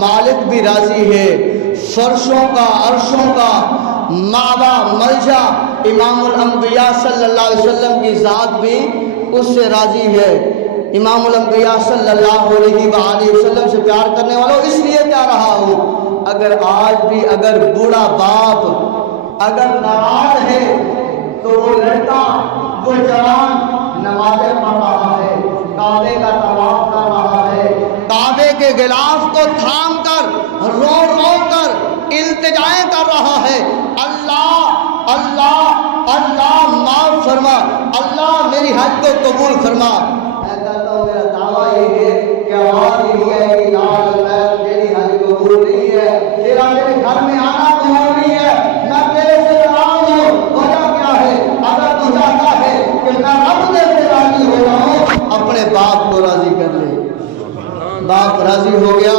मालिक भी राजी है, फर्शों का अर्शों का मावा मलजा इमामुल अंबिया सल्लल्लाहु अलैहि वसल्लम की ज़ात भी उससे राजी है। इमामुल अंबिया सल्लल्लाहु अलैहि वसल्लम से प्यार करने वालों, इसलिए कह रहा हूँ, अगर आज भी अगर बूढ़ा बाप अगर नाराज है तो वो लड़का वो जवान नमाज़ें पढ़ रहा है, काबे का तवाफ कर रहा है, काबे के गिलाफ को थाम कर रो रो कर इल्तिजाएं कर रहा है, अल्लाह अल्लाह अल्लाह माफ फरमा, अल्लाह मेरी हज को कबूल फरमा। मैं कहता हूँ मेरा दावा ये है कि आवाज़ ये है कि तेरी हज कबूल नहीं है, तेरा मेरे घर में आना कबूल नहीं है, मैं तेरे से नाराज़ हूँ। वजह क्या है? अगर तू चाहता है कि मैं रब से राजी हो जाऊँ, अपने बाप को राजी कर ले। बाप राजी हो गया